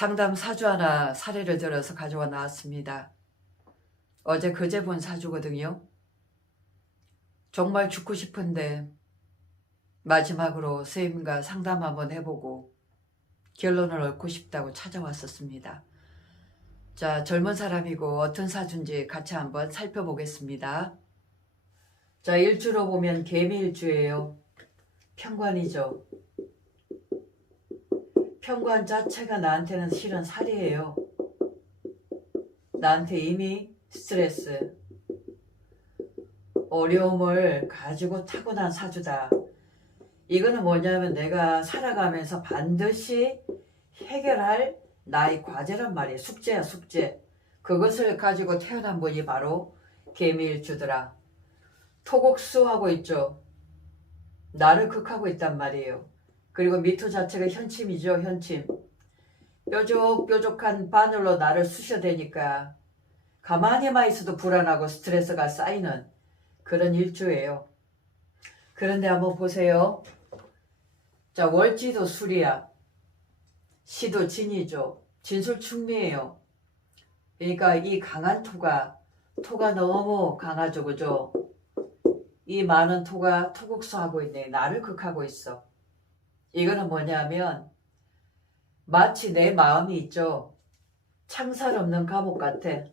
상담 사주 하나 사례를 들어서 가져와 나왔습니다. 어제 그제 본 사주거든요. 정말 죽고 싶은데 마지막으로 선생님과 상담 한번 해보고 결론을 얻고 싶다고 찾아왔었습니다. 자, 젊은 사람이고 어떤 사주인지 같이 한번 살펴보겠습니다. 자, 일주로 보면 개미일주예요. 편관이죠. 편관 자체가 나한테는 실은 살이에요. 나한테 이미 스트레스, 어려움을 가지고 타고난 사주다. 이거는 뭐냐면 내가 살아가면서 반드시 해결할 나의 과제란 말이에요. 숙제야, 숙제. 그것을 가지고 태어난 분이 바로 개미일주더라. 토곡수하고 있죠. 나를 극하고 있단 말이에요. 그리고 미토 자체가 현침이죠. 현침. 뾰족뾰족한 바늘로 나를 쑤셔대니까 가만히만 있어도 불안하고 스트레스가 쌓이는 그런 일주예요. 그런데 한번 보세요. 자, 월지도 술이야. 시도 진이죠. 진술충미예요. 그러니까 이 강한 토가 너무 강하죠. 그죠? 이 많은 토가 토국수하고 있네. 나를 극하고 있어. 이거는 뭐냐면 마치 내 마음이 있죠. 창살 없는 감옥 같아.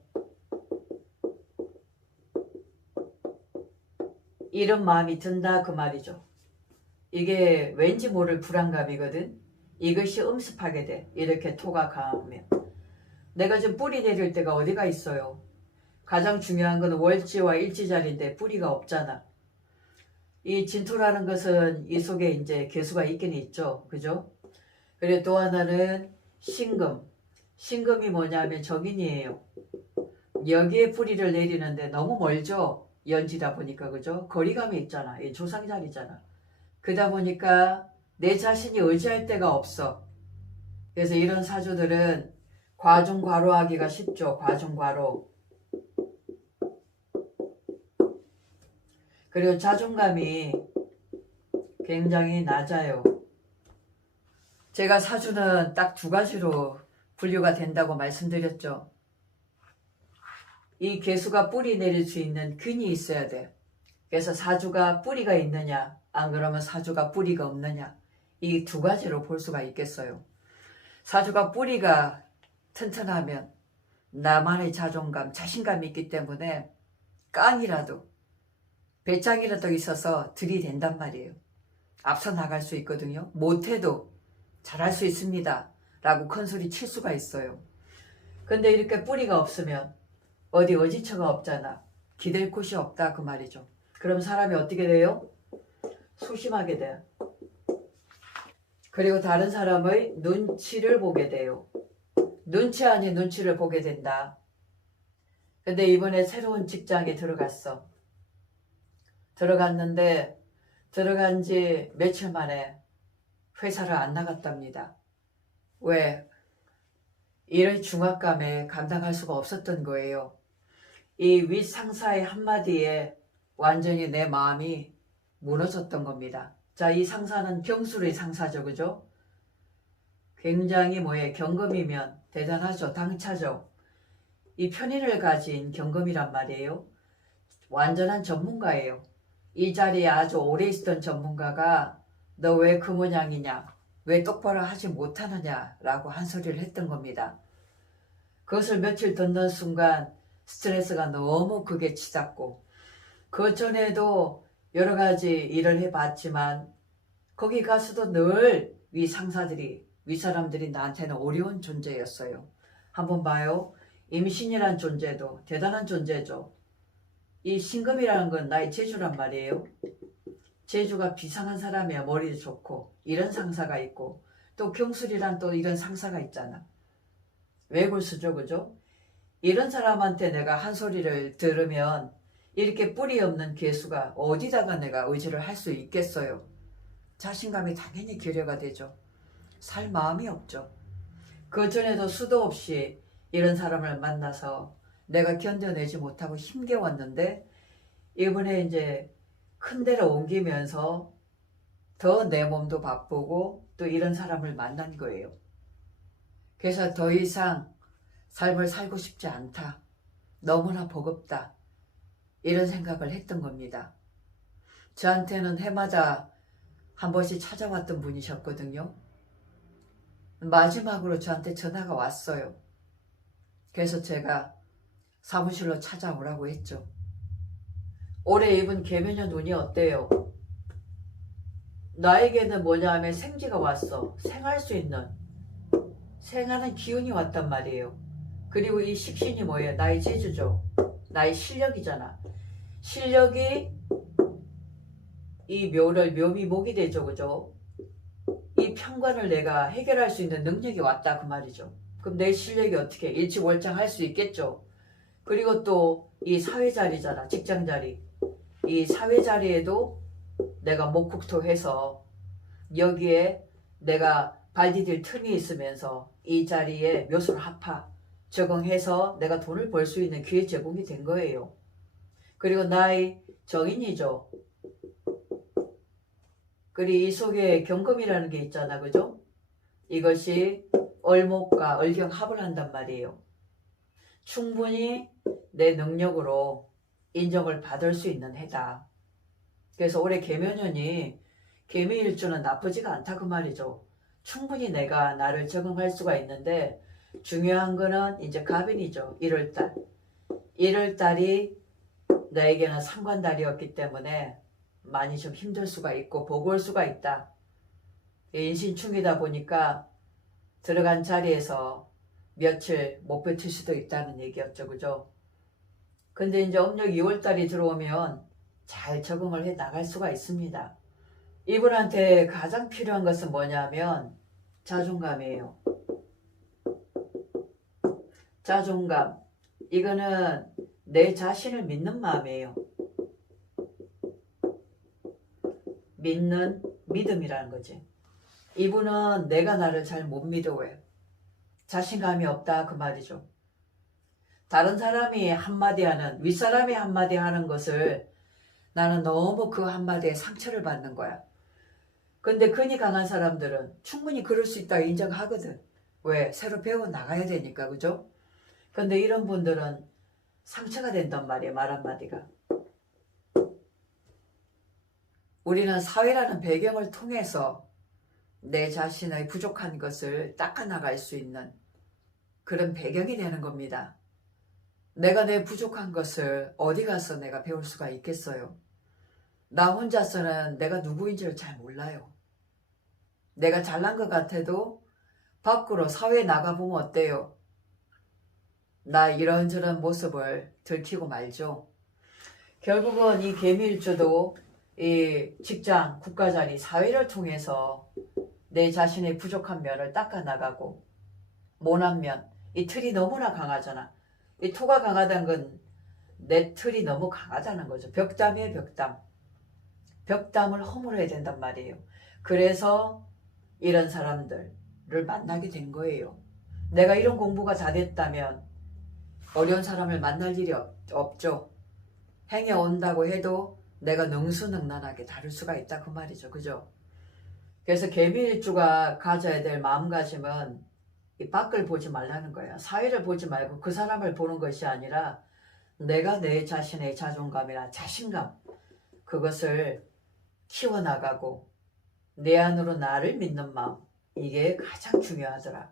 이런 마음이 든다 그 말이죠. 이게 왠지 모를 불안감이거든. 이것이 음습하게 돼. 이렇게 토가 강하면. 내가 지금 뿌리 내릴 때가 어디가 있어요. 가장 중요한 건 월지와 일지자리인데 뿌리가 없잖아. 이 진토라는 것은 이 속에 이제 개수가 있긴 있죠. 그죠? 그리고 또 하나는 신금. 신금이 뭐냐면 정인이에요. 여기에 뿌리를 내리는데 너무 멀죠? 연지다 보니까. 그죠? 거리감이 있잖아. 이 조상자리잖아. 그러다 보니까 내 자신이 의지할 데가 없어. 그래서 이런 사주들은 과중과로하기가 쉽죠. 과중과로. 그리고 자존감이 굉장히 낮아요. 제가 사주는 딱 두 가지로 분류가 된다고 말씀드렸죠. 이 개수가 뿌리 내릴 수 있는 근이 있어야 돼. 그래서 사주가 뿌리가 있느냐, 안 그러면 사주가 뿌리가 없느냐, 이 두 가지로 볼 수가 있겠어요. 사주가 뿌리가 튼튼하면 나만의 자존감, 자신감이 있기 때문에 깡이라도 배짱이라도 있어서 들이댄단 말이에요. 앞서 나갈 수 있거든요. 못해도 잘할 수 있습니다 라고 큰소리 칠 수가 있어요. 근데 이렇게 뿌리가 없으면 어디 어지처가 없잖아. 기댈 곳이 없다 그 말이죠. 그럼 사람이 어떻게 돼요? 소심하게 돼요. 그리고 다른 사람의 눈치를 보게 돼요. 눈치 아닌 눈치를 보게 된다. 근데 이번에 새로운 직장에 들어갔어. 들어갔는데 들어간 지 며칠 만에 회사를 안 나갔답니다. 왜? 일의 중압감에 감당할 수가 없었던 거예요. 이 윗상사의 한마디에 완전히 내 마음이 무너졌던 겁니다. 자, 이 상사는 경술의 상사죠. 그죠? 굉장히 경금이면 대단하죠. 당차죠. 이 편의를 가진 경금이란 말이에요. 완전한 전문가예요. 이 자리에 아주 오래 있었던 전문가가 너 왜 그 모양이냐? 왜 똑바로 하지 못하느냐? 라고 한 소리를 했던 겁니다. 그것을 며칠 듣는 순간 스트레스가 너무 크게 치닫고 그 전에도 여러 가지 일을 해봤지만 거기 가서도 늘 윗사람들이 나한테는 어려운 존재였어요. 한번 봐요. 임신이란 존재도 대단한 존재죠. 이 신금이라는 건 나의 재주란 말이에요. 재주가 비상한 사람이야. 머리도 좋고 이런 상사가 있고 또 경술이란 또 이런 상사가 있잖아. 외골수죠. 그죠? 이런 사람한테 내가 한 소리를 들으면 이렇게 뿌리 없는 개수가 어디다가 내가 의지를 할 수 있겠어요. 자신감이 당연히 결여가 되죠. 살 마음이 없죠. 그 전에도 수도 없이 이런 사람을 만나서 내가 견뎌내지 못하고 힘겨웠는데 이번에 이제 큰 데로 옮기면서 더 내 몸도 바쁘고 또 이런 사람을 만난 거예요. 그래서 더 이상 삶을 살고 싶지 않다. 너무나 버겁다. 이런 생각을 했던 겁니다. 저한테는 해마다 한 번씩 찾아왔던 분이셨거든요. 마지막으로 저한테 전화가 왔어요. 그래서 제가 사무실로 찾아오라고 했죠. 올해 입은 개면연 운이 어때요? 나에게는 뭐냐 하면 생기가 왔어. 생할 수 있는, 생하는 기운이 왔단 말이에요. 그리고 이 식신이 뭐예요? 나의 재주죠. 나의 실력이잖아. 실력이 이 묘를 묘미목이 되죠. 그죠? 이 편관을 내가 해결할 수 있는 능력이 왔다 그 말이죠. 그럼 내 실력이 어떻게 일치월장할 수 있겠죠. 그리고 또 이 사회자리잖아. 직장자리. 이 사회자리에도 내가 목국토해서 여기에 내가 발 디딜 틈이 있으면서 이 자리에 묘술 합파 적응해서 내가 돈을 벌 수 있는 기회 제공이 된 거예요. 그리고 나의 정인이죠. 그리고 이 속에 경금이라는 게 있잖아. 그죠? 이것이 을목과 을경 합을 한단 말이에요. 충분히 내 능력으로 인정을 받을 수 있는 해다. 그래서 올해 개묘년이 개미일주는 나쁘지가 않다 그 말이죠. 충분히 내가 나를 적응할 수가 있는데 중요한 거는 이제 갑인이죠. 1월달. 1월달이 나에게는 상관달이었기 때문에 많이 좀 힘들 수가 있고 버거울 수가 있다. 인신충이다 보니까 들어간 자리에서 며칠 못 버틸 수도 있다는 얘기였죠. 그죠? 근데 이제 음력 2월달이 들어오면 잘 적응을 해 나갈 수가 있습니다. 이분한테 가장 필요한 것은 뭐냐면 자존감이에요. 자존감. 이거는 내 자신을 믿는 마음이에요. 믿는 믿음이라는 거지. 이분은 내가 나를 잘 못 믿어요. 자신감이 없다 그 말이죠. 다른 사람이 한마디 하는, 윗사람이 한마디 하는 것을 나는 너무 그 한마디에 상처를 받는 거야. 근데 근이 강한 사람들은 충분히 그럴 수 있다고 인정하거든. 왜? 새로 배워나가야 되니까, 그죠? 근데 이런 분들은 상처가 된단 말이야, 말 한마디가. 우리는 사회라는 배경을 통해서 내 자신의 부족한 것을 닦아나갈 수 있는 그런 배경이 되는 겁니다. 내가 내 부족한 것을 어디 가서 내가 배울 수가 있겠어요? 나 혼자서는 내가 누구인지를 잘 몰라요. 내가 잘난 것 같아도 밖으로 사회에 나가보면 어때요? 나 이런저런 모습을 들키고 말죠. 결국은 이 개미일주도 이 직장, 국가자리, 사회를 통해서 내 자신의 부족한 면을 닦아나가고 모난 면, 이 틀이 너무나 강하잖아. 이 토가 강하다는 건 내 틀이 너무 강하다는 거죠. 벽담이에요, 벽담. 벽담을 허물어야 된단 말이에요. 그래서 이런 사람들을 만나게 된 거예요. 내가 이런 공부가 다 됐다면 어려운 사람을 만날 일이 없죠. 행해 온다고 해도 내가 능수능란하게 다룰 수가 있다 그 말이죠. 그죠? 그래서 개미일주가 가져야 될 마음가짐은 이 밖을 보지 말라는 거야. 사회를 보지 말고 그 사람을 보는 것이 아니라 내가 내 자신의 자존감이나 자신감 그것을 키워나가고 내 안으로 나를 믿는 마음 이게 가장 중요하더라.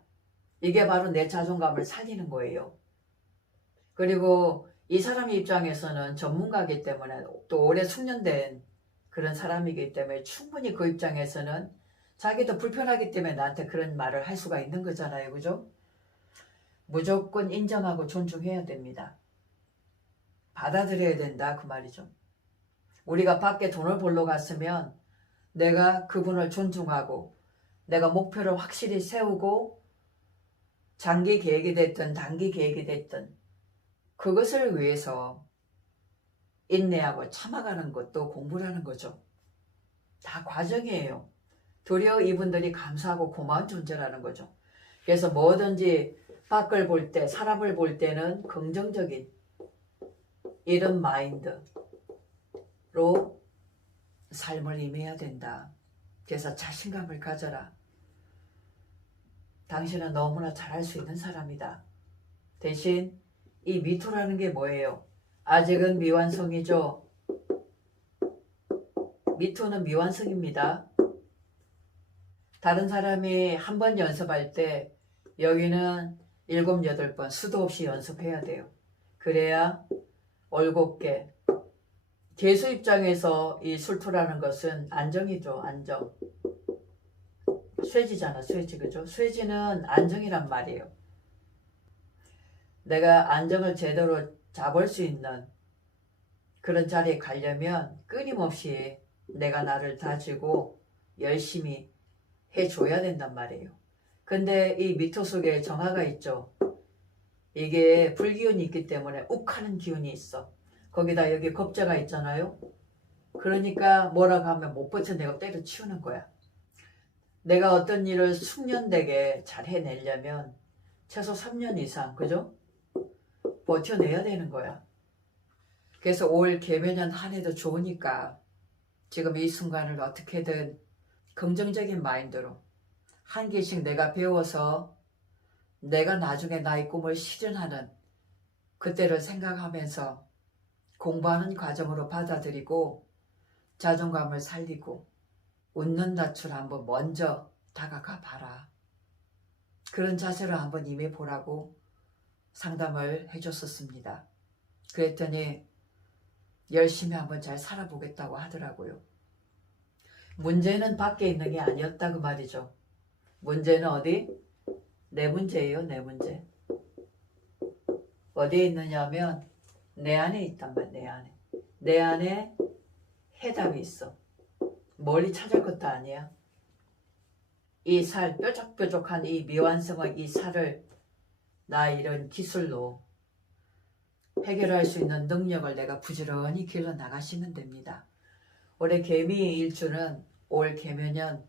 이게 바로 내 자존감을 살리는 거예요. 그리고 이 사람 입장에서는 전문가이기 때문에 또 오래 숙련된 그런 사람이기 때문에 충분히 그 입장에서는 자기도 불편하기 때문에 나한테 그런 말을 할 수가 있는 거잖아요. 그죠? 무조건 인정하고 존중해야 됩니다. 받아들여야 된다 그 말이죠. 우리가 밖에 돈을 벌러 갔으면 내가 그분을 존중하고 내가 목표를 확실히 세우고 장기 계획이 됐든 단기 계획이 됐든 그것을 위해서 인내하고 참아가는 것도 공부라는 거죠. 다 과정이에요. 도리어 이분들이 감사하고 고마운 존재라는 거죠. 그래서 뭐든지 밖을 볼 때, 사람을 볼 때는 긍정적인 이런 마인드로 삶을 임해야 된다. 그래서 자신감을 가져라. 당신은 너무나 잘할 수 있는 사람이다. 대신 이 미토라는 게 뭐예요? 아직은 미완성이죠. 미토는 미완성입니다. 다른 사람이 한 번 연습할 때 여기는 7, 8번 수도 없이 연습해야 돼요. 그래야 올곧게. 개수 입장에서 이 술토라는 것은 안정이죠. 안정. 쇠지잖아. 쇠지. 그죠? 쇠지는 안정이란 말이에요. 내가 안정을 제대로 잡을 수 있는 그런 자리에 가려면 끊임없이 내가 나를 다지고 열심히 해줘야 된단 말이에요. 근데 이 미토 속에 정화가 있죠. 이게 불기운이 있기 때문에 욱하는 기운이 있어. 거기다 여기 겁재가 있잖아요. 그러니까 뭐라고 하면 못 버텨내고 때려치우는 거야. 내가 어떤 일을 숙련되게 잘 해내려면 최소 3년 이상, 그죠? 버텨내야 되는 거야. 그래서 올 개묘년 한 해도 좋으니까 지금 이 순간을 어떻게든 긍정적인 마인드로 한 개씩 내가 배워서 내가 나중에 나의 꿈을 실현하는 그때를 생각하면서 공부하는 과정으로 받아들이고 자존감을 살리고 웃는 낯을 한번 먼저 다가가 봐라. 그런 자세로 한번 임해보라고 상담을 해줬었습니다. 그랬더니 열심히 한번 잘 살아보겠다고 하더라고요. 문제는 밖에 있는 게 아니었다 그 말이죠. 문제는 어디? 내 문제예요. 내 문제. 어디에 있느냐면 내 안에 있단 말이야. 내 안에. 내 안에 해답이 있어. 멀리 찾을 것도 아니야. 이 살, 뾰족뾰족한 이 미완성의 이 살을 나 이런 기술로 해결할 수 있는 능력을 내가 부지런히 길러 나가시면 됩니다. 올해 개미 일주는 올 개묘년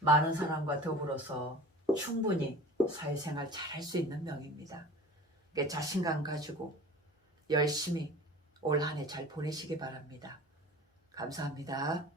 많은 사람과 더불어서 충분히 사회생활 잘할 수 있는 명입니다. 자신감 가지고 열심히 올 한 해 잘 보내시기 바랍니다. 감사합니다.